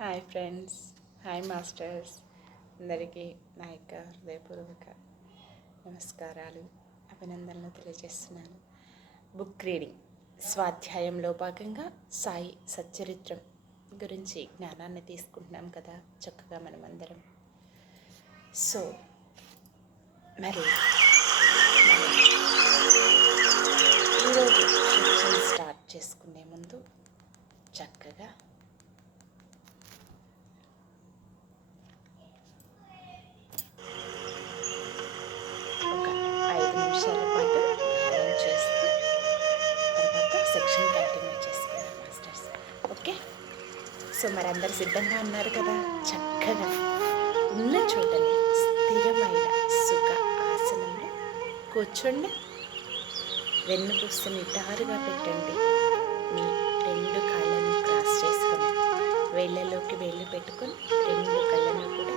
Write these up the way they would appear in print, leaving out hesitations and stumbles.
Hi friends, hi masters, అందరికీ నా యొక్క హృదయపూర్వక నమస్కారాలు, అభినందనలు తెలియజేస్తున్నాను. బుక్ రీడింగ్ స్వాధ్యాయంలో భాగంగా సాయి సచ్చరిత్రం గురించి జ్ఞానాన్ని తీసుకుంటున్నాం కదా చక్కగా మనమందరం. సో మరి ఈరోజు సెక్షన్ స్టార్ట్ చేసుకునే ముందు చక్కగా సెక్షన్ కంటిన్యూ చేసుకుందాం మాస్టర్స్. ఓకే, సో మరి అందరు సిద్ధంగా ఉన్నారు కదా? చక్కగా ఉన్న చోటని స్థిరమైన సుఖ ఆసనంలో కూర్చోండి. వెన్నుపూస నిటారుగా పెట్టండి. మీ రెండు కాళ్ళను క్రాస్ చేసుకొని వేళ్ళలోకి వేళ్ళు పెట్టుకొని రెండు కళ్ళను కూడా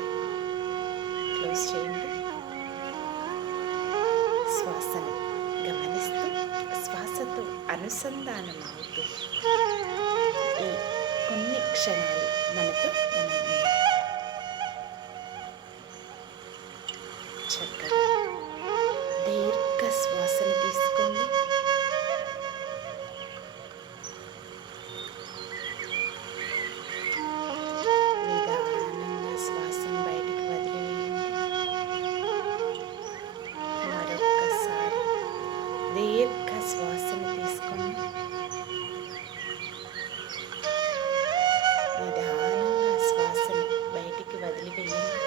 క్లోజ్ చేయండి. శ్వాసను గమనిస్తూ శ్వాసతో అనుసంధానం అవుతూ ఈ కొన్ని క్షణాలు మనతో మనం చక్కగా దీర్ఘ శ్వాసను తీసుకోండి. నిదానంగా శ్వాసను బయటికి వదిలివేయండి. మరొక్కసారి దీర్ఘ శ్వాసను తీసుకోండి. నిదానంగా శ్వాసను బయటికి వదిలివేయండి.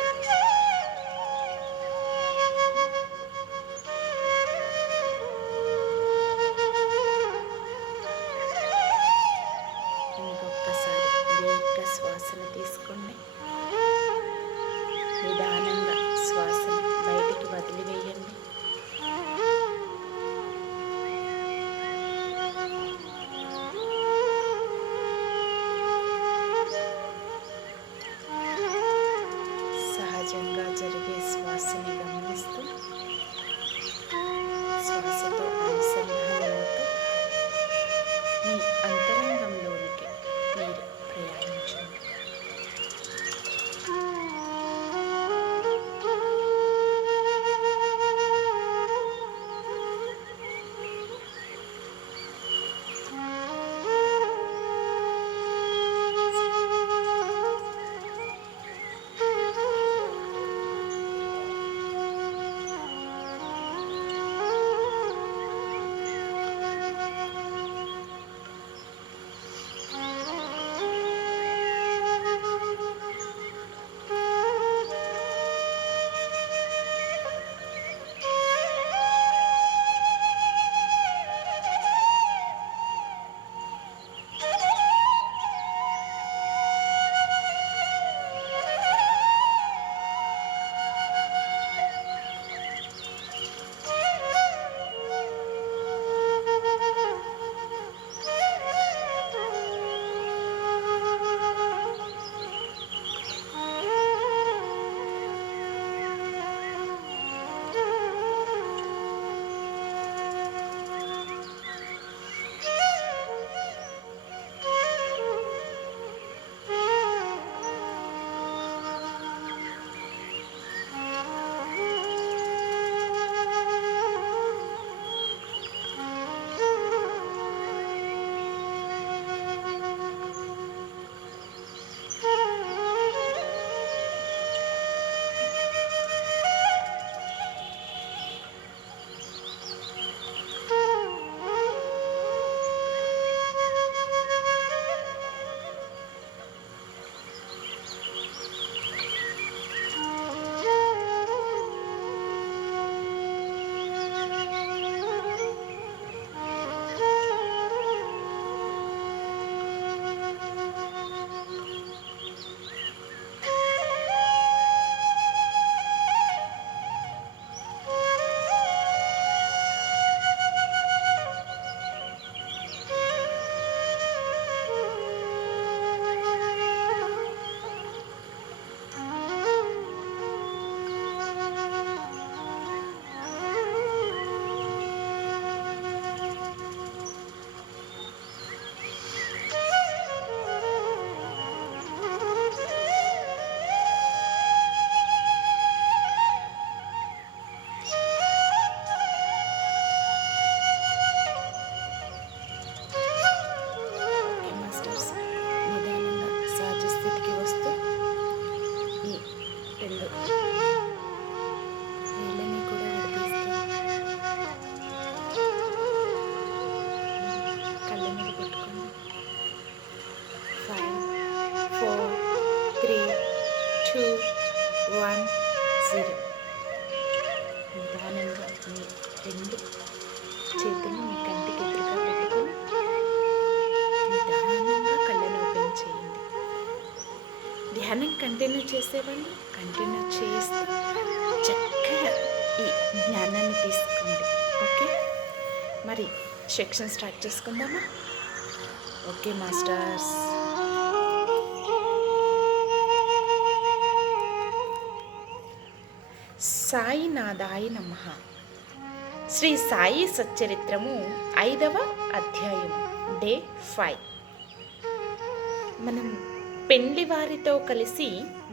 ఇంకొకసారి దీర్ఘ శ్వాసను తీసుకోండి. నిదానంగా శ్వాసను బయటికి వదిలివేయండి. సహజంగా జరిగే శ్వాసని గమనిస్తూ శ్వాసతో అనుసంధానమవుతూ మీ అంతరంగంలోనికి మీరు ప్రయాణించండి. ధ్యానం కంటిన్యూ చేసేవాళ్ళు కంటిన్యూ చేస్తూ చక్కగా ఈ జ్ఞానాన్ని తీసుకోండి. ఓకే, మరి సెక్షన్ స్టార్ట్ చేసుకుందామా? Okay masters. సాయినాథాయ నమః. శ్రీ సాయి సచ్చరిత్రము 5వ అధ్యాయం, డే 5. మనం పెండ్లి వారితో కలిసి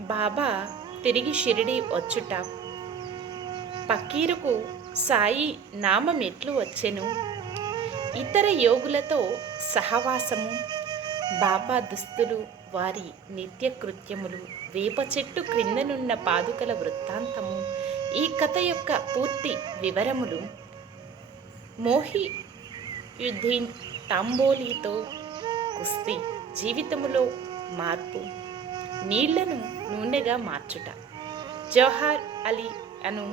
బాబా తిరిగి షిరిడి వచ్చుట, పకీరుకు సాయి నామం ఎట్లు వచ్చెను, ఇతర యోగులతో సహవాసము, బాబా దుస్తులు, వారి నిత్యకృత్యములు, వేప చెట్టు క్రిందనున్న పాదుకల వృత్తాంతము, ఈ కథ యొక్క పూర్తి వివరములు, మొహియుద్దీన్ తాంబోలీతో కుస్తీ, జీవితములో మార్పు, నీళ్లను నూనెగా మార్చుట, జవహర్ అలీ అను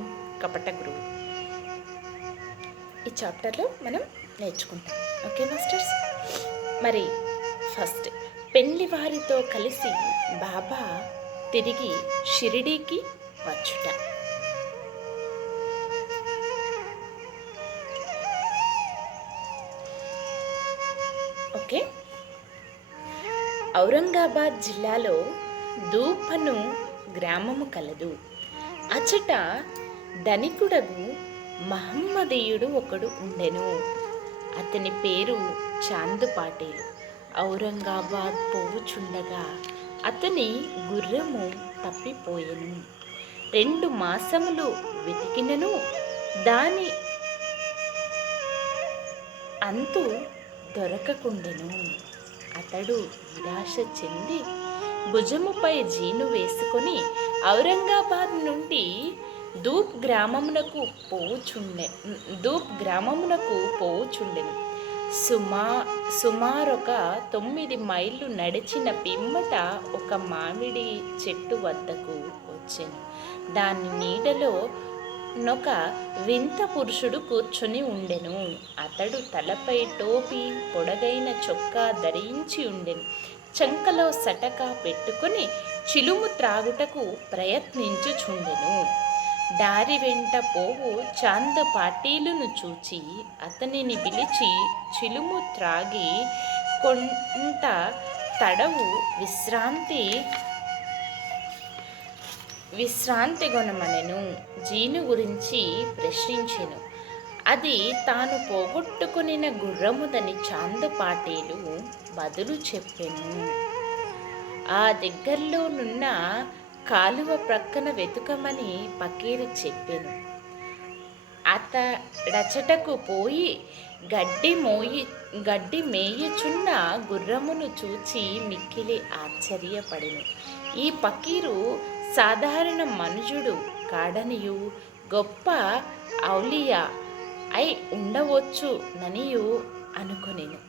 కపట గురువు. ఈ చాప్టర్లో మనం నేర్చుకుంటాం. Okay masters. మరి ఫస్ట్, పెళ్లి వారితో కలిసి బాబా తిరిగి షిరిడీకి వచ్చుట. ఓకే, ఔరంగాబాద్ జిల్లాలో దూపను గ్రామము కలదు. అచట ధనికుడగు మహమ్మదీయుడు ఒకడు ఉండెను. అతని పేరు చాంద్ పాటిల్. ఔరంగాబాద్ పోవుచుండగా అతని గుర్రము తప్పిపోయెను. 2 మాసములు వెతికినను దాని అంతు దొరకకుండెను. అతడు నిరాశ చెంది భుజముపై జీను వేసుకొని ఔరంగాబాద్ నుండి ధూప్ గ్రామమునకు పోవుచుండెను. సుమారొక 9 మైళ్ళు నడిచిన పిమ్మట ఒక మామిడి చెట్టు వద్దకు వచ్చెను. దాని నీడలో ఒక వింత పురుషుడు కూర్చొని ఉండెను. అతడు తలపై టోపీ, పొడగైన చొక్కా ధరించి ఉండెను. చంకలో సటక పెట్టుకుని చిలుము త్రాగుటకు ప్రయత్నించుచుండెను. దారి వెంట పోవు చాంద్ పాటీలును చూచి అతనిని పిలిచి చిలుము త్రాగి కొంత తడవు విశ్రాంతి గొనమనెను. జీను గురించి ప్రశ్నించెను. అది తాను పోగొట్టుకునిన గుర్రముదని చాంద్ పాటీలు బదులు చెప్పెను. ఆ దగ్గరలోనున్న కాలువ ప్రక్కన వెతుకమని పకీరు చెప్పెను. అతడచటకు పోయి గడ్డి మేయుచున్న గుర్రమును చూచి మిక్కిలి ఆశ్చర్యపడెను. ఈ పకీరు సాధారణ మనుజుడు కాడనియు గొప్ప ఔలియా అయి ఉండవచ్చుననియు అనుకొనెను.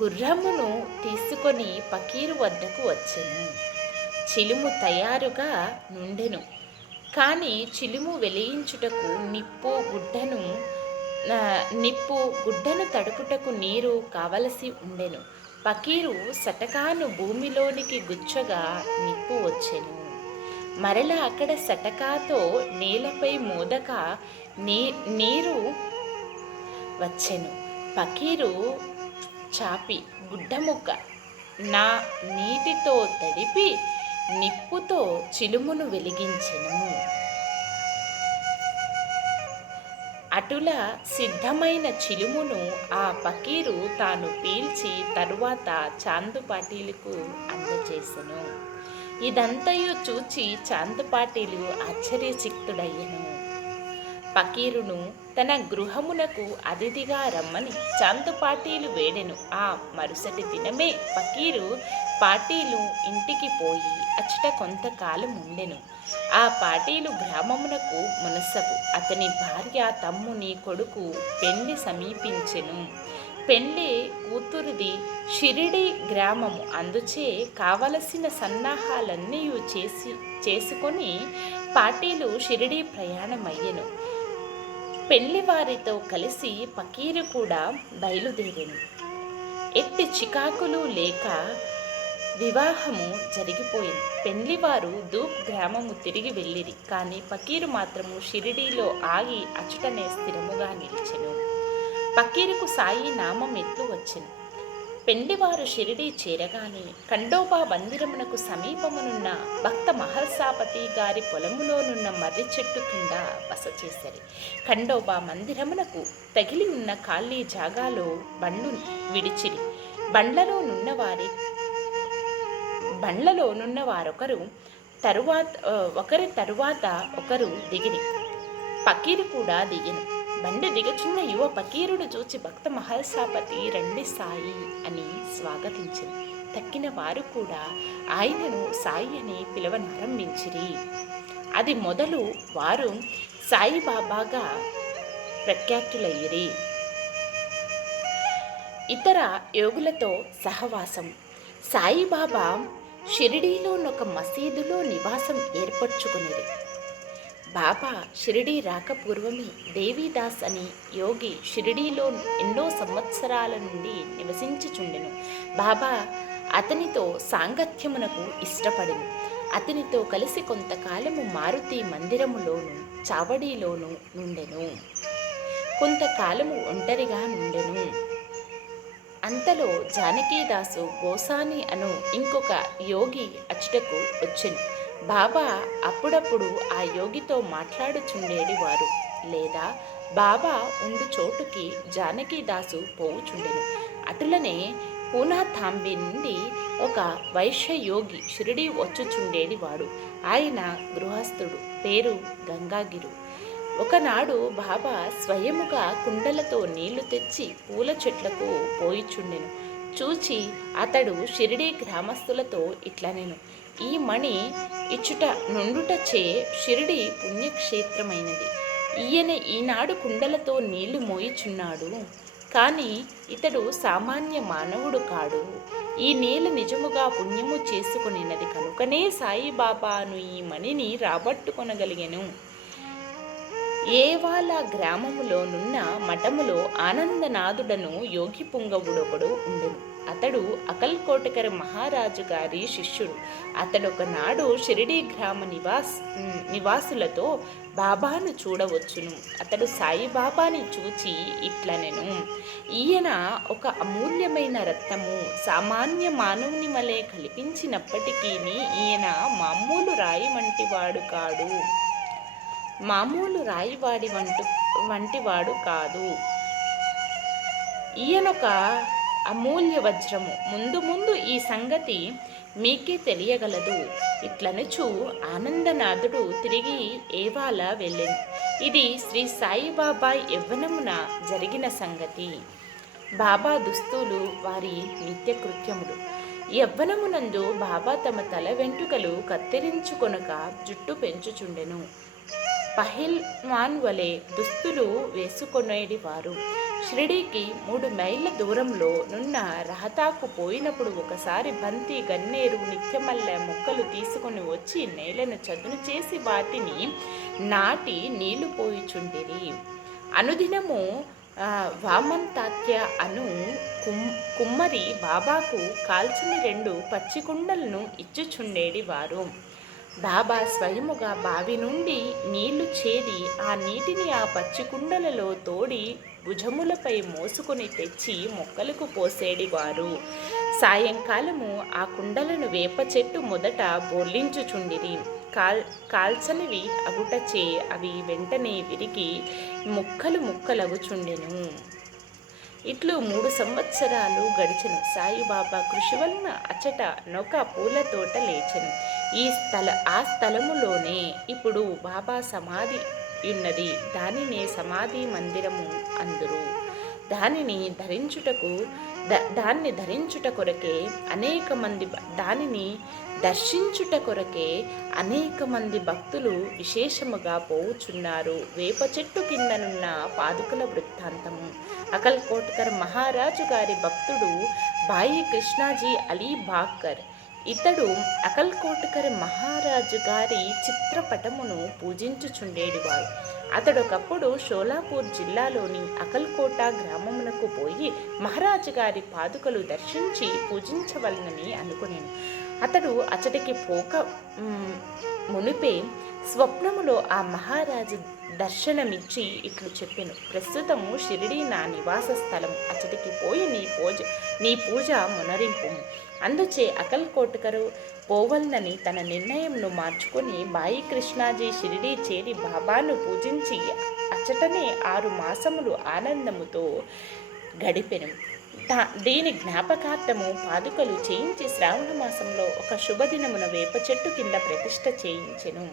గుర్రమును తీసుకొని పకీరు వద్దకు వచ్చెను. చిలుము తయారుగా నుండెను. కానీ చిలుము వెలిగించుటకు నిప్పు గుడ్డను తడుపుటకు నీరు కావలసి ఉండెను. పకీరు సటకాను భూమిలోనికి గుచ్చగా నిప్పు వచ్చెను. మరలా అక్కడ సటకాతో నేలపై మోదక నీరు వచ్చెను. పకీరు చాపి గుడ్డముక్క నా నీటితో తడిపి నిప్పుతో చిలుమును వెలిగించెను. అటుల సిద్ధమైన చిలుమును ఆ పకీరు తాను పీల్చి తరువాత చాంద్ పాటీలుకు అందజేసెను. ఇదంతయు చూచి చాంద్ పాటీలు ఆశ్చర్యచిత్తుడయ్యెను. పకీరును తన గృహమునకు అతిథిగా రమ్మని చాంద్ పాటీలు వేడెను. ఆ మరుసటి దినమే పకీరు పాటీలు ఇంటికి పోయి అచ్చట కొంతకాలం ఉండెను. ఆ పాటీలు గ్రామమునకు మునసబు. అతని భార్య, తమ్ముని కొడుకు పెళ్లి సమీపించెను. పెళ్లి కూతురిది షిరిడి గ్రామము. అందుచే కావలసిన సన్నాహాలన్నీ చేసుకొని పాటీలు షిరిడి ప్రయాణమయ్యెను. పెళ్లివారితో కలిసి పకీరు కూడా బయలుదేరెను. ఎట్టి చికాకులు లేక వివాహము జరిగిపోయింది. పెండ్లివారు ధూప్ గ్రామము తిరిగి వెళ్ళిరి. కానీ పకీరు మాత్రము షిరిడీలో ఆగి అచుటనే స్థిరముగా నిలిచెను. పకీరుకు సాయి నామం ఎట్లు వచ్చెను. పెండివారు షిరిడీ చేరగానే ఖండోబా మందిరమునకు సమీపమునున్న భక్త మహల్సాపతి గారి పొలములోనున్న మర్రి చెట్టు కింద బస చేసరి. ఖండోబా మందిరమునకు తగిలి ఉన్న ఖాళీ జాగాలో బండ్లు విడిచిరి. బండ్లలోనున్న వారొకరు ఒకరి తరువాత ఒకరు దిగిరి. పకీరు కూడా దిగిను. బండి దిగచున్న యువ పకీరుడు చూచి భక్త మహల్సాపతి రండి సాయి అని స్వాగతించింది. తక్కిన వారు కూడా ఆయనను సాయి అని పిలవనారంభించిరి. అది మొదలు వారు సాయిబాబాగా ప్రఖ్యాతులయ్యిరి. ఇతర యోగులతో సహవాసం. సాయిబాబా షిరిడీలోనొక మసీదులో నివాసం ఏర్పరచుకునేది. బాబా షిరిడీ రాకపూర్వమే దేవీదాస్ అని యోగి షిరిడీలో ఎన్నో సంవత్సరాల నుండి నివసించుచుండెను. బాబా అతనితో సాంగత్యమునకు ఇష్టపడెను. అతనితో కలిసి కొంతకాలము మారుతి మందిరములోను చావడిలోను నుండెను. కొంతకాలము ఒంటరిగా నుండెను. అంతలో జానకీదాసు గోసాని అను ఇంకొక యోగి అచ్చుటకు వచ్చెను. బాబా అప్పుడప్పుడు ఆ యోగితో మాట్లాడుచుండేడివారు, లేదా బాబా ఉండు చోటుకి జానకీదాసు పోవుచుండెను. అటులనే పూనాథాంబి నుండి ఒక వైశ్య యోగి షిరిడి వచ్చుచుండేడివాడు. ఆయన గృహస్థుడు, పేరు గంగాగిరు. ఒకనాడు బాబా స్వయముగా కుండలతో నీళ్లు తెచ్చి పూల చెట్లకు పోయిచుండెను. చూచి అతడు షిరిడీ గ్రామస్తులతో ఇట్లనెను, ఈ మణి ఇచ్చుట నుండుటచే షిరిడి పుణ్యక్షేత్రమైనది. ఈయన ఈనాడు కుండలతో నీళ్లు మోయిచున్నాడు, కానీ ఇతడు సామాన్య మానవుడు కాడు. ఈ నేల నిజముగా పుణ్యము చేసుకునినది కనుకనే సాయిబాబాను ఈ మణిని రాబట్టుకొనగలిగెను. ఏవాల గ్రామములోనున్న మఠములో ఆనందనాథుడను యోగి పుంగవుడొకడు ఉండెను. అతడు అకల్కోటకర మహారాజు గారి శిష్యుడు. అతడొకనాడు షిరిడీ గ్రామ నివాసులతో బాబాను చూడవచ్చును. అతడు సాయిబాబాని చూచి ఇట్లనెను, ఈయన ఒక అమూల్యమైన రత్నము. సామాన్య మానవుని వలె కల్పించినప్పటికీ ఈయన మామూలు రాయి వంటివాడు కాదు. ఈయనొక అమూల్య వజ్రము. ముందు ఈ సంగతి మీకే తెలియగలదు. ఇట్లనుచు ఆనందనాథుడు తిరిగి ఏవాల వెళ్ళెను. ఇది శ్రీ సాయిబాబా యవ్వనమున జరిగిన సంగతి. బాబా దుస్తులు వారి నిత్యకృత్యములు. యవ్వనమునందు బాబా తమ తల వెంట్రుకలు కత్తిరించుకొనక జుట్టు పెంచుచుండెను. పహిల్వాన్ వలె దుస్తులు వేసుకొనేడివారు. షిరిడీకి 3 మైళ్ళ దూరంలో నున్న రహతాకు పోయినప్పుడు ఒకసారి బంతి, గన్నేరు, నిత్యమల్లె మొక్కలు తీసుకొని వచ్చి నేలను చదును చేసి వాటిని నాటి నీళ్లు పోయిచుండిరి. అనుదినము వామంతాత్య అను కుమ్మరి బాబాకు కాల్చిన 2 పచ్చికుండలను ఇచ్చుచుండేడివారు. బాబా స్వయముగా బావి నుండి నీళ్లు చేది ఆ నీటిని ఆ పచ్చికుండలలో తోడి భుజములపై మోసుకొని తెచ్చి మొక్కలకు పోసేడివారు. సాయంకాలము ఆ కుండలను వేప చెట్టు మొదట బోర్లించుచుండిరి. కాల్చనివి అగుటచే అవి వెంటనే విరిగి ముక్కలగుచుండెను. ఇట్లు 3 సంవత్సరాలు గడిచెను. సాయిబాబా కృషి వలన అచ్చట నొక పూల తోట లేచెను. ఆ స్థలములోనే ఇప్పుడు బాబా సమాధి ఉన్నది. దానినే సమాధి మందిరము అందురు. దానిని దర్శించుట కొరకే అనేక మంది భక్తులు విశేషముగా పోవుచున్నారు. వేప చెట్టు కిందనున్న పాదుకల వృత్తాంతము. అకల్కోటకర్ మహారాజు గారి భక్తుడు బాయి కృష్ణాజీ అలీ బాక్కర్. ఇతడు అకల్కోటకర్ మహారాజు గారి చిత్రపటమును పూజించుచుండేడివాడు. అతడొకప్పుడు షోలాపూర్ జిల్లాలోని అకల్కోట గ్రామమునకు పోయి మహారాజు గారి పాదుకలు దర్శించి పూజించవలనని అనుకునేను. అతడు అతడికి పోక మునిపే స్వప్నములో ఆ మహారాజు దర్శనమిచ్చి ఇట్లు చెప్పెను: ప్రస్తుతము షిరిడి నా నివాస స్థలం, అతడికి పోయి నీ పూజ మొనరింపు. అందుచే అకల్కోటకరు పోవలనని తన నిర్ణయంను మార్చుకొని బాయి కృష్ణాజీ షిరిడి చేరి బాబాను పూజించి అచటనే 6 మాసములు ఆనందముతో గడిపెను. దీని జ్ఞాపకార్థము పాదుకలు చేయించి శ్రావణ మాసంలో ఒక శుభదినమున వేప చెట్టు కింద ప్రతిష్ఠ చేయించెను.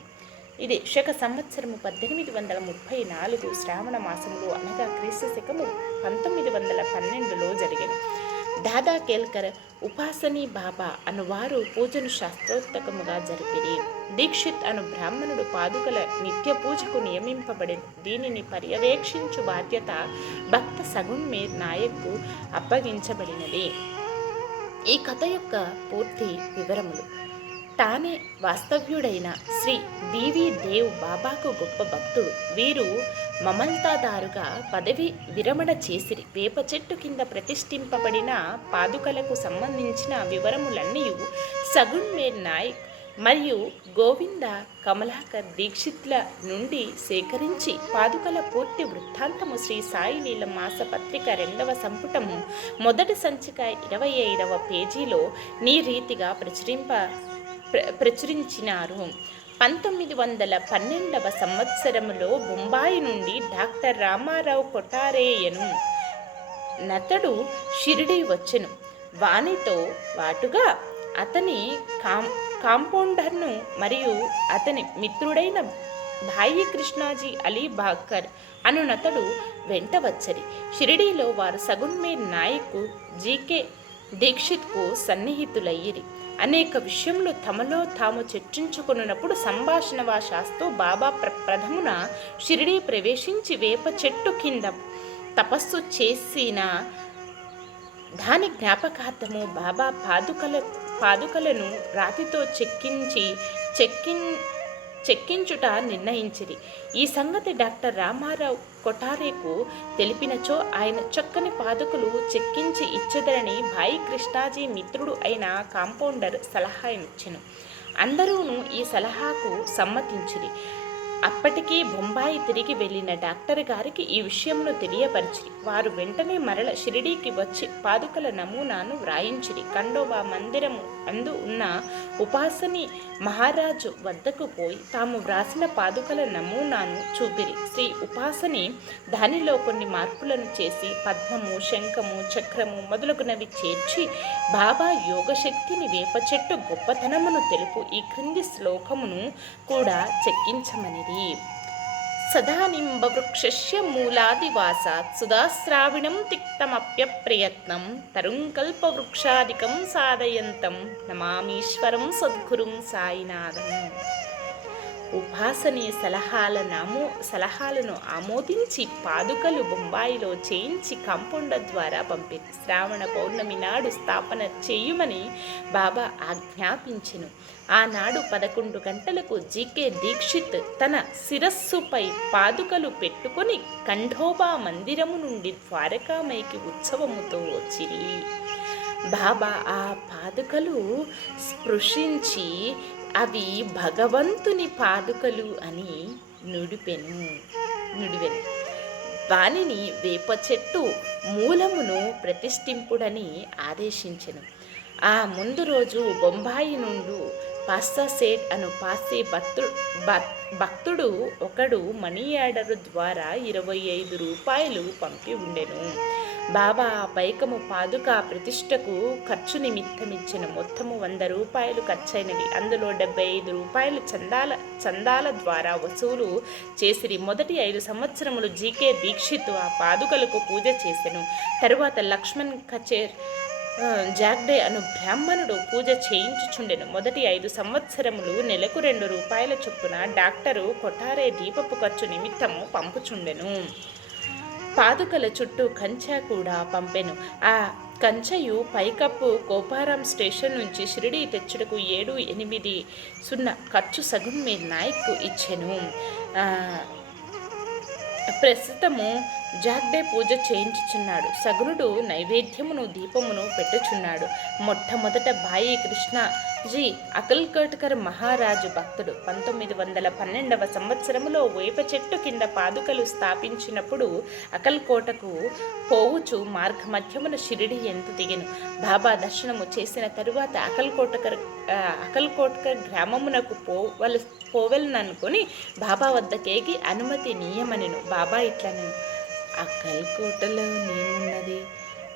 ఇది శక సంవత్సరము 1834 శ్రావణ మాసంలో, అనగా క్రీస్తు శకము 1912లో జరిగింది. దాదా కేల్కర్ ఉపాసనీ బాబా అనువారు పూజను శాస్త్రోత్తకముగా జరిపిరి. దీక్షిత్ అను బ్రాహ్మణుడు పాదుకల నిత్య పూజకు నియమింపబడి దీనిని పర్యవేక్షించు బాధ్యత భక్త సగుణ్మేర్ నాయక్కు అప్పగించబడినది. ఈ కథ యొక్క పూర్తి వివరములు: తానే వాస్తవ్యుడైన శ్రీ బివి దేవ్ బాబాకు గొప్ప భక్తుడు. వీరు మమల్తాదారుగా పదవి విరమణ చేసిరి. వేప చెట్టు కింద ప్రతిష్ఠింపబడిన పాదుకలకు సంబంధించిన వివరములన్నీ సగుణ్మేర్ నాయక్ మరియు గోవింద కమలాకర్ దీక్షిత్ల నుండి సేకరించి పాదుకల పూర్తి వృత్తాంతము శ్రీ సాయి లీల మాస పత్రిక 2వ సంపుటము మొదటి సంచిక 25వ పేజీలో నీ రీతిగా ప్రచురించినారు. 1912వ సంవత్సరములో బొంబాయి నుండి డాక్టర్ రామారావు కొటారేయను నతడు షిరిడి వచ్చెను. వానితో వాటుగా అతని కాంపౌండర్ను మరియు అతని మిత్రుడైన భాయి కృష్ణాజీ అలీ బాకర్ అనునతడు వెంట వచ్చరి. షిరిడీలో వారు సగుణ్మేర్ నాయక్ జీకే దీక్షిత్కు సన్నిహితులయ్యిరి. అనేక విషయములు తమలో తాము చర్చించుకున్నప్పుడు సంభాషణ వాశాస్తూ బాబా ప్రథమున షిరిడీ ప్రవేశించి వేప చెట్టు కింద తపస్సు చేసిన దాని జ్ఞాపకార్థము బాబా పాదుకలను రాతితో చెక్కించుట నిర్ణయించిరి. ఈ సంగతి డాక్టర్ రామారావు కొటారేకు తెలిపినచో ఆయన చక్కని పాదుకలు చెక్కించి ఇచ్చెదరని భాయి కృష్ణాజీ మిత్రుడు అయిన కాంపౌండర్ సలహా ఇచ్చెను. అందరూను ఈ సలహాకు సమ్మతించిరి. అప్పటికీ బొంబాయి తిరిగి వెళ్ళిన డాక్టర్ గారికి ఈ విషయంలో తెలియపరిచిరి. వారు వెంటనే మరల షిరిడీకి వచ్చి పాదుకల నమూనాను వ్రాయించిరి. ఖండోబా మందిరము అందు ఉన్న ఉపాసని మహారాజు వద్దకు పోయి తాము వ్రాసిన పాదుకల నమూనాను చూపిరి. శ్రీ ఉపాసని దానిలో కొన్ని మార్పులను చేసి పద్మము, శంఖము, చక్రము మొదలగునవి చేర్చి బాబా యోగశక్తిని, వేప చెట్టు గొప్పతనమును తెలుపు ఈ క్రింది శ్లోకమును కూడా చెక్కించమని: సదానింబవృక్షస్య మూలాదివాసాత్ సుధాశ్రావిణం తిక్తమప్యప్రయత్నం తరుంకల్పవృక్షాదికం సాధయంతం నమామీశ్వరం సద్గురుం సాయినాథం. ఉపాసనీ సలహాలను ఆమోదించి పాదుకలు బొంబాయిలో చేయించి కాంపౌండర్ ద్వారా పంపింది. శ్రావణ పౌర్ణమి నాడు స్థాపన చేయుమని బాబా ఆజ్ఞాపించెను. ఆనాడు 11 గంటలకు జీకే దీక్షిత్ తన శిరస్సుపై పాదుకలు పెట్టుకొని ఖండోబా మందిరము నుండి ద్వారకామైకి ఉత్సవముతో వచ్చిరి. బాబా ఆ పాదుకలు స్పృశించి అవి భగవంతుని పాదుకలు అని నుడివెను. వానిని వేప చెట్టు మూలమును ప్రతిష్ఠింపుడని ఆదేశించెను. ఆ ముందు రోజు బొంబాయి నుండి పాస్తా సేట్ అను పాసీ భక్తుడు ఒకడు మనీ ఆర్డర్ ద్వారా 25 రూపాయలు పంపి ఉండెను. బాబా పైకము పాదుక ప్రతిష్టకు ఖర్చు నిమిత్తమిచ్చిన మొత్తము 100 రూపాయలు ఖర్చయినవి. అందులో 75 రూపాయలు చందాల ద్వారా వసూలు చేసిరి. మొదటి 5 సంవత్సరములు జీకే దీక్షిత్ ఆ పాదుకలకు పూజ చేసెను. తరువాత లక్ష్మణ్ కచేర్ జాగ్డే అను బ్రాహ్మణుడు పూజ చేయించుచుండెను. మొదటి 5 సంవత్సరములు నెలకు 2 రూపాయల చొప్పున డాక్టరు కొటారే దీపపు ఖర్చు నిమిత్తము పంపుచుండెను. పాదుకల చుట్టూ కంచె కూడా పంపెను. ఆ కంచెయు పైకప్పు కోపారాం స్టేషన్ నుంచి షిరిడీ తెచ్చుటకు 7-8 ఖర్చు సగుణ్మేర్ నాయక్ ఇచ్చెను. ప్రస్తుతము జాగ్డే పూజ చేయించుచున్నాడు. సగునుడు నైవేద్యమును దీపమును పెట్టుచున్నాడు. మొట్టమొదట బాయి కృష్ణజీ అకల్కోట్కర్ మహారాజు భక్తుడు. 1912వ సంవత్సరములో వేప చెట్టు కింద పాదుకలు స్థాపించినప్పుడు అకల్కోటకు పోవుచు మార్గ మధ్యమున షిరిడి ఎంత దిగెను. బాబా దర్శనము చేసిన తరువాత అకల్కోట్కర్ గ్రామమునకు పోవలననుకొని బాబా వద్దకేగి అనుమతి నీయమనెను. బాబా ఇట్లనెను, అక్కల్కోటలో నేనున్నది,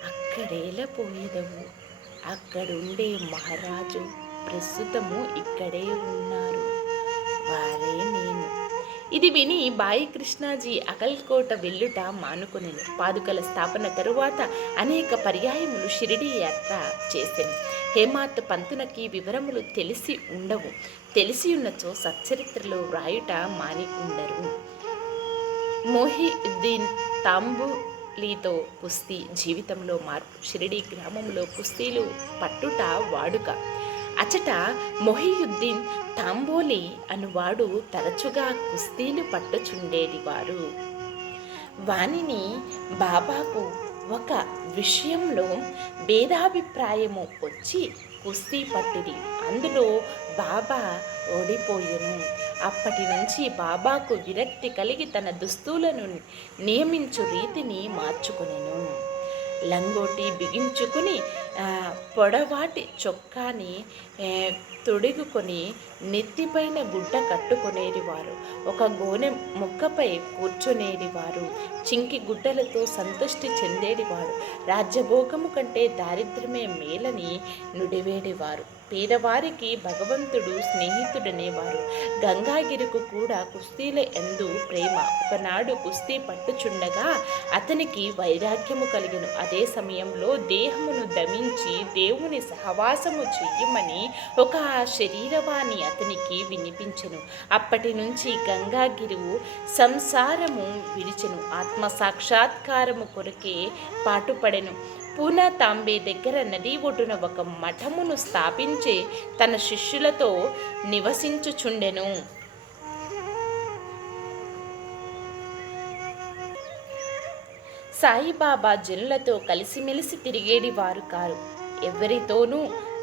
అక్కడేలా పోయేదవు? అక్కడుండే మహారాజు ప్రస్తుతము ఇక్కడే ఉన్నారు, వారే నేను. ఇది విని బాయి కృష్ణాజీ అకల్కోట వెళ్ళుట మానుకొనెను. పాదుకల స్థాపన తరువాత అనేక పర్యాయములు షిరిడి యాత్ర చేసెను. హేమాత్ పంతునకి వివరములు తెలిసి ఉండవు. తెలిసి ఉన్నచో సచ్చరిత్రలో వ్రాయుట మాని ఉండరు. మొహియుద్దీన్ తాంబూలీతో కుస్తీ జీవితంలో మార్పు. షిరిడి గ్రామంలో కుస్తీలు పట్టుట వాడుక. అచట మొహియుద్దీన్ తాంబోలి అనువాడు తరచుగా కుస్తీలు పట్టుచుండేడివారు. వానిని బాబాకు ఒక విషయంలో భేదాభిప్రాయము వచ్చి కుస్తీ పట్టిది. అందులో బాబా ఓడిపోయెను. అప్పటి నుంచి బాబాకు విరక్తి కలిగి తన దుస్తులను నియమించు రీతిని మార్చుకొనెను. లంగోటి బిగించుకుని పొడవాటి చొక్కాని తొడుగుకొని నెత్తిపైన గుడ్డ కట్టుకునేటివారు. ఒక గోనె మొక్కపై కూర్చునేటివారు. చింకి గుడ్డలతో సంతృష్టి చెందేటివారు. రాజ్యభోగము కంటే దారిద్ర్యమే మేలని నుడివేడివారు. పేదవారికి భగవంతుడు స్నేహితుడనేవారు. గంగాగిరికి కూడా కుస్తీల యందు ప్రేమ. ఒకనాడు కుస్తీ పట్టుచుండగా అతనికి వైరాగ్యము కలిగెను. అదే సమయంలో దేహమును దమించి దేవుని సహవాసము చెయ్యమని ఒక శరీరవాణి అతనికి వినిపించెను. అప్పటి నుంచి గంగాగిరి సంసారము విడిచెను. ఆత్మ సాక్షాత్కారము కొరకే పాటుపడెను. పూనా తాంబే దగ్గర నది ఒడ్డున ఒక మఠమును స్థాపించి తన శిష్యులతో నివసించుచుండెను. సాయిబాబా జనులతో కలిసిమెలిసి తిరిగేడి వారు కారు. ఎవరితోనూ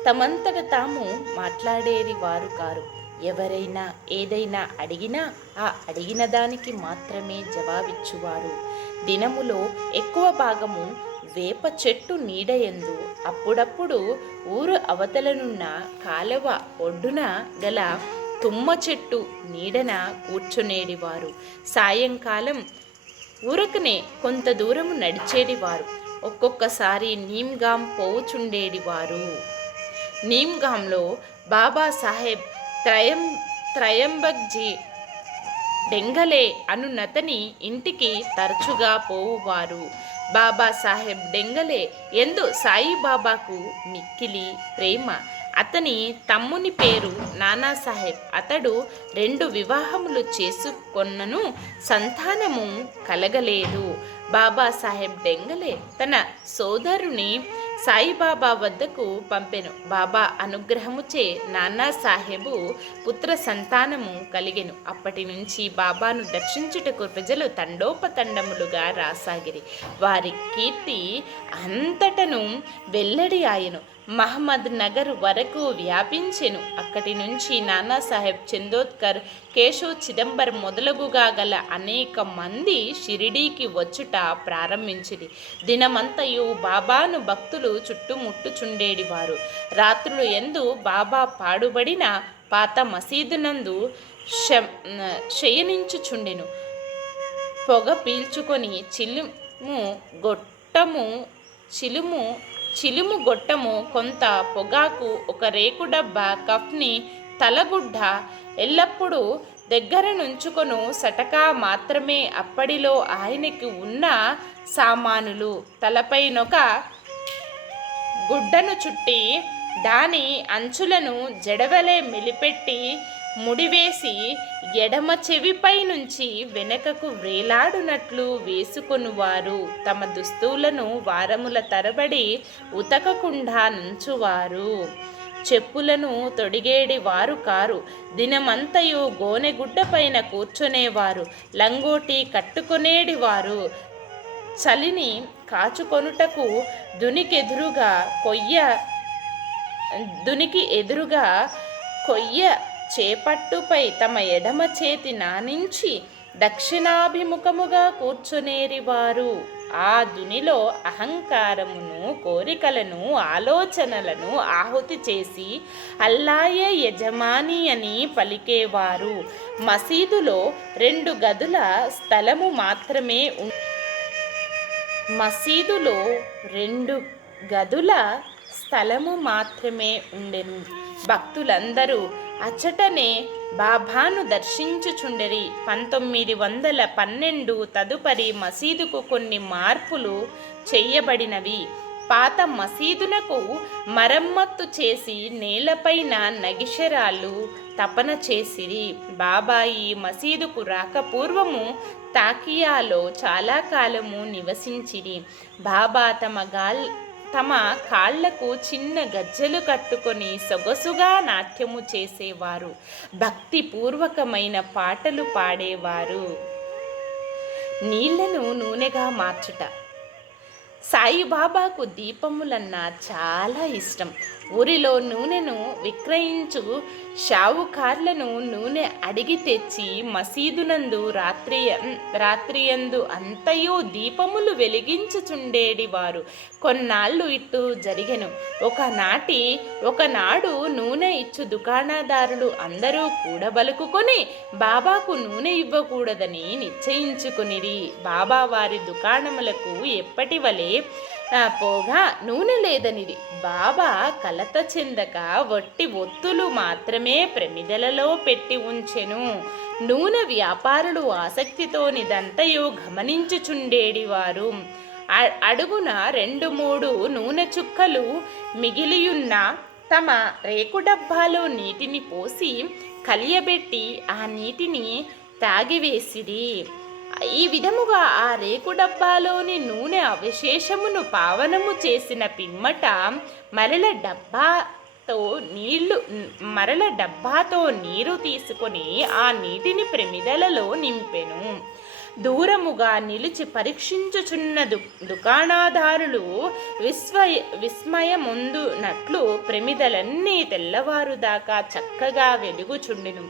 తమంతట తాము మాట్లాడేది వారు కారు. ఎవరైనా ఏదైనా అడిగినా ఆ అడిగిన దానికి మాత్రమే జవాబిచ్చువారు. దినములో ఎక్కువ భాగము వేప చెట్టు నీడయందు, అప్పుడప్పుడు ఊరు అవతలనున్న కాలవ ఒడ్డున గల తుమ్మ చెట్టు నీడన కూర్చునేడివారు. సాయంకాలం ఊరకనే కొంత దూరము నడిచేడివారు. ఒక్కొక్కసారి నీమ్గాం పోవుచుండేడివారు. నీమ్గాంలో బాబాసాహెబ్ త్రయంబక్జీ డెంగలే అనునతని ఇంటికి తరచుగా పోవువారు. బాబాసాహెబ్ డెంగలే ఎందు సాయిబాబాకు మిక్కిలి ప్రేమ. అతని తమ్ముని పేరు నానాసాహెబ్. అతడు 2 వివాహములు చేసుకొన్నను సంతానము కలగలేదు. బాబాసాహెబ్ డెంగలే తన సోదరుని సాయిబాబా వద్దకు పంపెను. బాబా అనుగ్రహముచే నానాసాహెబు పుత్ర సంతానము కలిగెను. అప్పటి నుంచి బాబాను దర్శించుటకు ప్రజలు తండోపతండములుగా రాసాగిరి. వారి కీర్తి అంతటను వెల్లడి ఆయను. మహమ్మద్ నగర్ వరకు వ్యాపించెను. అక్కడి నుంచి నానాసాహెబ్ చందోద్కర్, కేశవ్ చిదంబర్ మొదలగుగా గల అనేక మంది షిరిడీకి వచ్చుట ప్రారంభించిరి. దినమంతయు బాబాను భక్తులు చుట్టుముట్టుచుండేడివారు. రాత్రులు యందు బాబా పాడుబడిన పాత మసీదునందు శయనించుచుండెను. పొగ పీల్చుకొని చిలుము గొట్టము, కొంత పొగాకు, ఒక రేకు డబ్బా, కఫ్ని, తలగుడ్డ ఎల్లప్పుడూ దగ్గర నుంచుకొను సటకా మాత్రమే అప్పడిలో ఆయనకి ఉన్న సామానులు. తలపైనొక గుడ్డను చుట్టి దాని అంచులను జడవలే మెలిపెట్టి ముడివేసి ఎడమ చెవిపై నుంచి వెనకకు వ్రేలాడునట్లు వేసుకొనువారు. తమ దుస్తులను వారముల తరబడి ఉతకకుండా నుంచువారు. చెప్పులను తొడిగేడి వారు కారు. దినమంతయు గోనెగుడ్డ పైన కూర్చునేవారు. లంగోటి కట్టుకునేడివారు. చలిని కాచుకొనుటకు దునికి ఎదురుగా కొయ్య చేపట్టుపై తమ ఎడమ చేతి నానించి దక్షిణాభిముఖముగా కూర్చునేరివారు. ఆ దునిలో అహంకారమును, కోరికలను, ఆలోచనలను ఆహుతి చేసి అల్లాయే యజమాని అని పలికేవారు. మసీదులో 2 గదుల స్థలము మాత్రమే మసీదులో 2 గదుల స్థలము మాత్రమే ఉండెను. భక్తులందరూ అచ్చటనే బాబాను దర్శించుచుండెరి. 1912 తదుపరి మసీదుకు కొన్ని మార్పులు చేయబడినవి. పాత మసీదునకు మరమ్మత్తు చేసి నేలపైన నగిషరాలు తపన చేసిరి. బాబా ఈ మసీదుకు రాకపూర్వము తాకియాలో చాలా కాలము నివసించిరి. బాబా తమ కాళ్లకు చిన్న గజ్జెలు కట్టుకొని సొగసుగా నాట్యము చేసేవారు. భక్తిపూర్వకమైన పాటలు పాడేవారు. నీళ్లను నూనెగా మార్చుట. సాయిబాబాకు దీపములన్నా చాలా ఇష్టం. ఊరిలో నూనెను విక్రయించు షావుకార్లను నూనె అడిగి తెచ్చి మసీదునందు రాత్రియందు అంతయు దీపములు వెలిగించుచుండేడివారు. కొన్నాళ్ళు ఇట్టు జరిగెను. ఒకనాడు నూనె ఇచ్చు దుకాణదారులు అందరూ కూడబలుకుని బాబాకు నూనె ఇవ్వకూడదని నిశ్చయించుకునిరి. బాబా వారి దుకాణములకు ఎప్పటి వలె పోగా నూనె లేదనిది. బాబా కలత చెందక వట్టి ఒత్తులు మాత్రమే ప్రమిదలలో పెట్టి ఉంచెను. నూనె వ్యాపారులు ఆసక్తితోనిదంతయు గమనించుచుండేడివారు. అడుగున 2-3 నూనె చుక్కలు మిగిలియున్న తమ రేకు డబ్బాలో నీటిని పోసి కలియబెట్టి ఆ నీటిని తాగివేసిరి. ఈ విధముగా ఆ రేకు డబ్బాలోని నూనె అవశేషమును పావనము చేసిన పిమ్మట మరల డబ్బాతో నీరు తీసుకొని ఆ నీటిని ప్రమిదలలో నింపెను. దూరముగా నిలిచి పరీక్షించుచున్న దుకాణదారులు విస్మయముందునట్లు ప్రమిదలన్నీ తెల్లవారుదాకా చక్కగా వెలుగుచుండెను.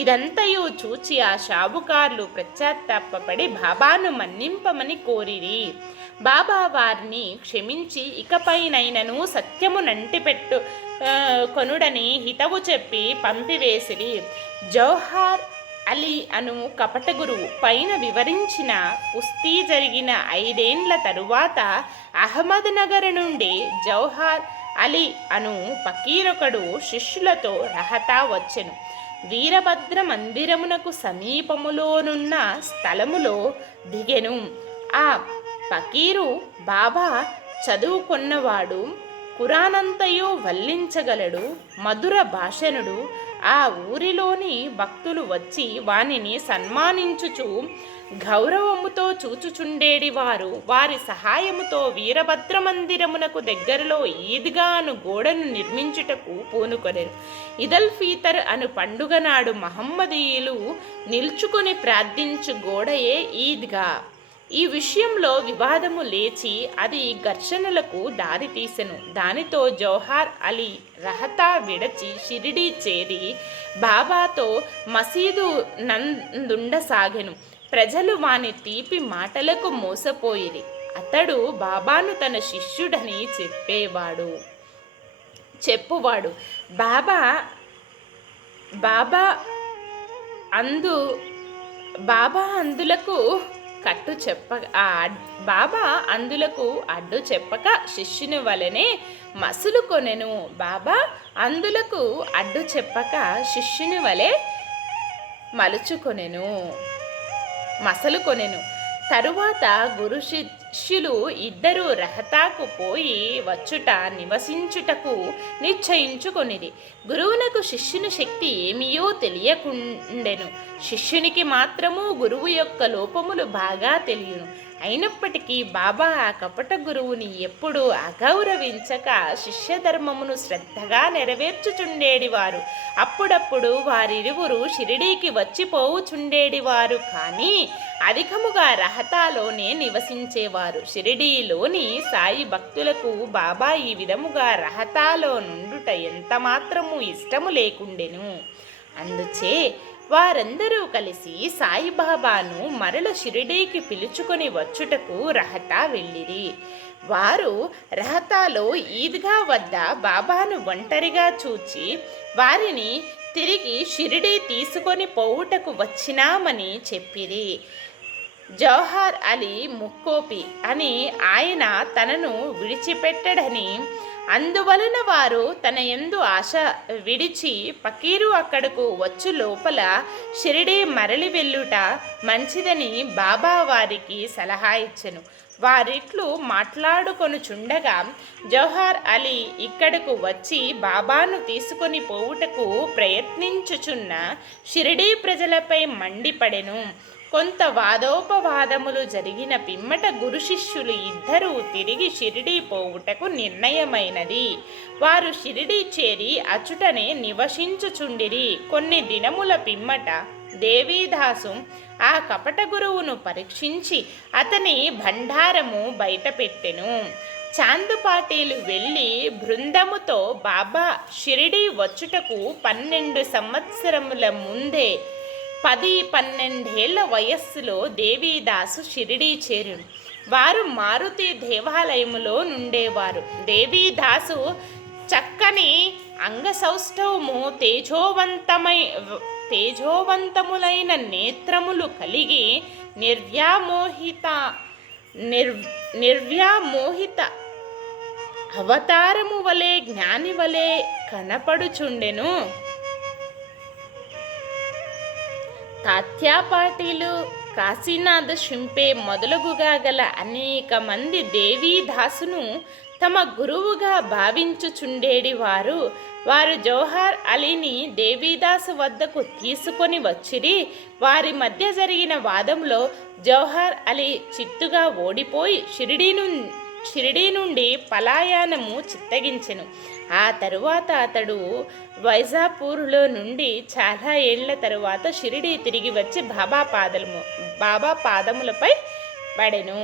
ఇదంతయు చూచి ఆ షావుకార్లు పశ్చాత్తాపపడి బాబాను మన్నింపమని కోరిరి. బాబా వారిని క్షమించి ఇకపైనైనను సత్యము నంటిపెట్టు కొనుడని హితవు చెప్పి పంపివేసిరి. జౌహార్ అలీ అను కపట గురువు పైన వివరించిన కుస్తీ జరిగిన 5 ఏండ్ల తరువాత అహ్మద్ నగర్ నుండి జౌహార్ అలీ అను ఫకీరొకడు శిష్యులతో రహతా వచ్చెను. వీరభద్ర మందిరమునకు సమీపములోనున్న స్థలములో దిగెను. ఆ ఫకీరు బాబా చదువుకున్నవాడు, ఖురానంతయు వల్లించగలడు, మధుర భాషణుడు. ఆ ఊరిలోని భక్తులు వచ్చి వానిని సన్మానించుచు గౌరవముతో చూచుచుండేడివారు. వారి సహాయముతో వీరభద్ర మందిరమునకు దగ్గరలో ఈద్గా అను గోడను నిర్మించుటకు పూనుకొనెరు. ఇదల్ ఫీతర్ అను పండుగ నాడు మహమ్మదీయులు నిల్చుకొని ప్రార్థించు గోడయే ఈద్గా. ఈ విషయంలో వివాదము లేచి అది ఘర్షణలకు దారితీసెను. దానితో జౌహార్ అలీ రహతా విడచి షిరిడీ చేరి బాబాతో మసీదు నందుండసాగెను. ప్రజలు వాని తీపి మాటలకు మోసపోయిరి. అతడు బాబాను తన శిష్యుడని చెప్పువాడు. బాబా అందులకు అడ్డు చెప్పక శిష్యుని వలనే మసులు కొనెను. బాబా అందులకు అడ్డు చెప్పక శిష్యుని వలె మసలు కొనెను. తరువాత గురు శిష్యులు ఇద్దరు రహతాకు పోయి వచ్చుట నివసించుటకు నిశ్చయించుకొనిది. గురువునకు శిష్యుని శక్తి ఏమియో తెలియకుండెను. శిష్యునికి మాత్రము గురువు యొక్క లోపములు బాగా తెలియను. అయినప్పటికీ బాబా ఆ కపట గురువుని ఎప్పుడూ అగౌరవించక శిష్యధర్మమును శ్రద్ధగా నెరవేర్చుచుండేడివారు. అప్పుడప్పుడు వారిరువురు షిరిడీకి వచ్చిపోవుచుండేడివారు, కానీ అధికముగా రహతాలోనే నివసించేవారు. షిరిడీలోని సాయి భక్తులకు బాబా ఈ విధముగా రహతాలో నుండుట ఎంతమాత్రము ఇష్టము లేకుండెను. అందుచే వారందరూ కలిసి సాయిబాబాను మరల షిరిడీకి పిలుచుకొని వచ్చుటకు రహతా వెళ్ళిరి. వారు రహతాలో ఈద్గా వద్ద బాబాను ఒంటరిగా చూచి వారిని తిరిగి షిరిడీ తీసుకొని పోవుటకు వచ్చినామని చెప్పిరి. జవహర్ అలీ ముక్కోపి అని ఆయన తనను విడిచిపెట్టడని, అందువలన వారు తన యందు ఆశ విడిచి పకీరు అక్కడకు వచ్చు లోపల షిరిడీ మరలి వెళ్ళుట మంచిదని బాబా వారికి సలహా ఇచ్చెను. వారిట్లు మాట్లాడుకొనుచుండగా జవహర్ అలీ ఇక్కడకు వచ్చి బాబాను తీసుకొని పోవుటకు ప్రయత్నించుచున్న షిరిడీ ప్రజలపై మండిపడెను. కొంత వాదోపవాదములు జరిగిన పిమ్మట గురు శిష్యులు ఇద్దరూ తిరిగి షిరిడీ పోవుటకు నిర్ణయమైనది. వారు షిరిడీ చేరి అచుటనే నివసించుచుండిరి. కొన్ని దినముల పిమ్మట దేవీదాసు ఆ కపట గురువును పరీక్షించి అతని భండారము బయటపెట్టెను. చాందుపాటీలు వెళ్ళి బృందముతో బాబా షిరిడీ వచ్చుటకు 12 సంవత్సరముల ముందే 10-12 వయస్సులో దేవీదాసు షిరిడీ చేరును. వారు మారుతి దేవాలయములో నుండేవారు. దేవీదాసు చక్కని అంగసౌష్ఠవము, తేజోవంతములైన నేత్రములు కలిగి నిర్వ్యామోహిత అవతారము వలె జ్ఞాని వలె కనపడుచుండెను. తాత్యాపాటీలు, కాశీనాథ షింపే మొదలగుగా గల అనేక మంది దేవీదాసును తమ గురువుగా భావించుచుండేడివారు. వారు జవహర్ అలీని దేవీదాసు వద్దకు తీసుకొని వచ్చిరి. వారి మధ్య జరిగిన వాదంలో జవహర్ అలీ చిత్తుగా ఓడిపోయి షిరిడీ నుండి పలాయనము చిత్తగించెను. ఆ తరువాత అతడు వైజాపూర్లో నుండి చాలా ఏళ్ల తరువాత షిరిడీ తిరిగి వచ్చి బాబా పాదములపై పడెను.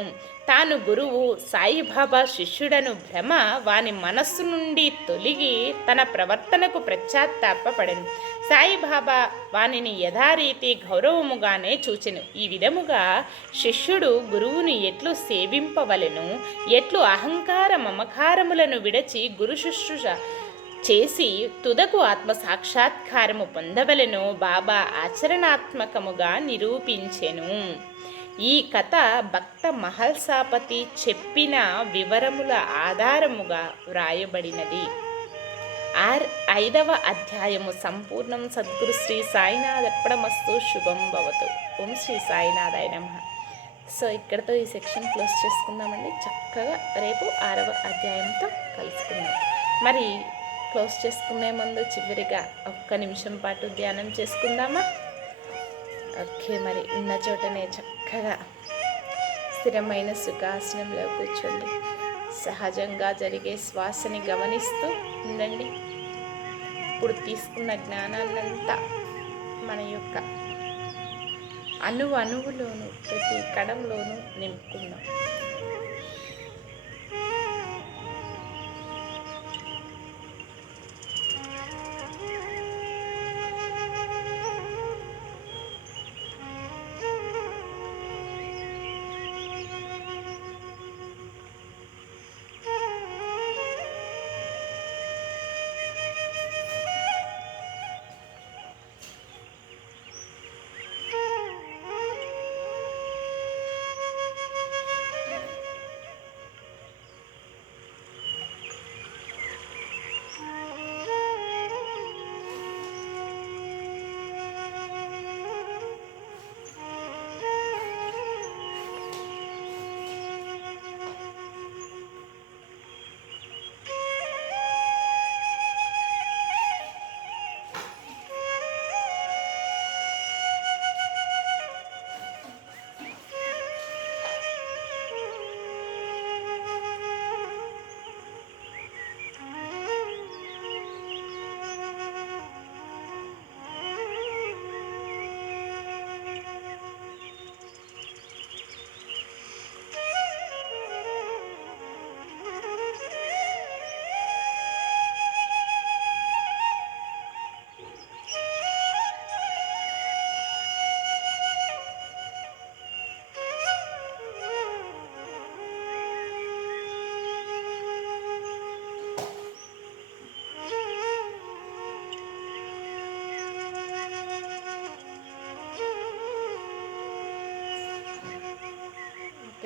తాను గురువు, సాయిబాబా శిష్యుడను భ్రమ వాని మనస్సు నుండి తొలగి తన ప్రవర్తనకు పశ్చాత్తాపపడెను. సాయిబాబా వానిని యథారీతి గౌరవముగానే చూచెను. ఈ విధముగా శిష్యుడు గురువుని ఎట్లు సేవింపవలెను, ఎట్లు అహంకార మమకారములను విడచి గురు శుశ్రూష చేసి తుదకు ఆత్మసాక్షాత్కారము పొందవలెనో బాబా ఆచరణాత్మకముగా నిరూపించెను. ఈ కథ భక్త మహల్సాపతి చెప్పిన వివరముల ఆధారముగా వ్రాయబడినది. 5వ అధ్యాయము సంపూర్ణం. సద్గురు శ్రీ సాయినాథ్ అర్పణమస్తు. శుభం భవతు. ఓం శ్రీ సాయినాథాయ నమః. సో ఇక్కడతో ఈ సెక్షన్ క్లోజ్ చేసుకుందామండి. చక్కగా రేపు 6వ అధ్యాయంతో కలుసుకుందాం. మరి క్లోజ్ చేసుకునే ముందు చివరిగా 1 నిమిషం పాటు ధ్యానం చేసుకుందామా? ఓకే, మరి ఉన్న చోటనే చక్కగా స్థిరమైన సుఖాసనంలో కూర్చోండి. సహజంగా జరిగే శ్వాసని గమనిస్తూ ఉండండి. ఇప్పుడు తీసుకున్న జ్ఞానాన్నంతా మన యొక్క అణువులోను ప్రతి కణంలోనూ నింపుకుందాం.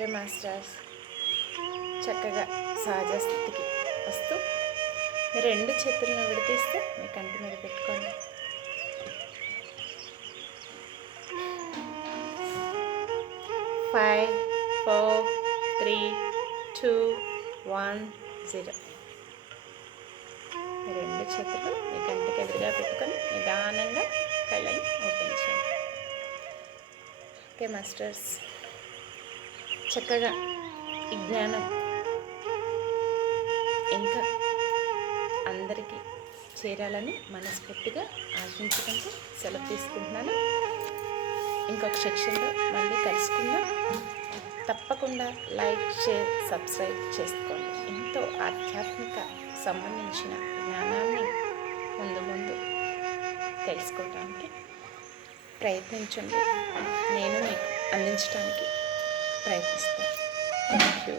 ఓకే మాస్టర్స్, చక్కగా సహజ స్థితికి వస్తూ మీ రెండు చేతులను విడదీస్తే మీ కంటి మీద పెట్టుకోండి. ఫైవ్, 4, 3, 2, 1, 0. రెండు చేతులు మీ కంటికి ఎదురుగా పెట్టుకొని నిదానంగా కళ్ళని ఓపెన్ చేయండి. ఓకే మాస్టర్స్, చక్కగా ఈ జ్ఞానం ఇంకా అందరికీ చేరాలని మనస్ఫూర్తిగా ఆశించుకుంటూ సెలవు తీసుకుంటున్నాను. ఇంకొక సెక్షన్లో మళ్ళీ కలుసుకుందాం. తప్పకుండా లైక్, షేర్, సబ్స్క్రైబ్ చేసుకోండి. ఎంతో ఆధ్యాత్మిక సంబంధించిన జ్ఞానాన్ని ముందు తెలుసుకోవడానికి ప్రయత్నించండి. నేను మీకు అందించడానికి ప్రయత్నిస్తాను. Thank you.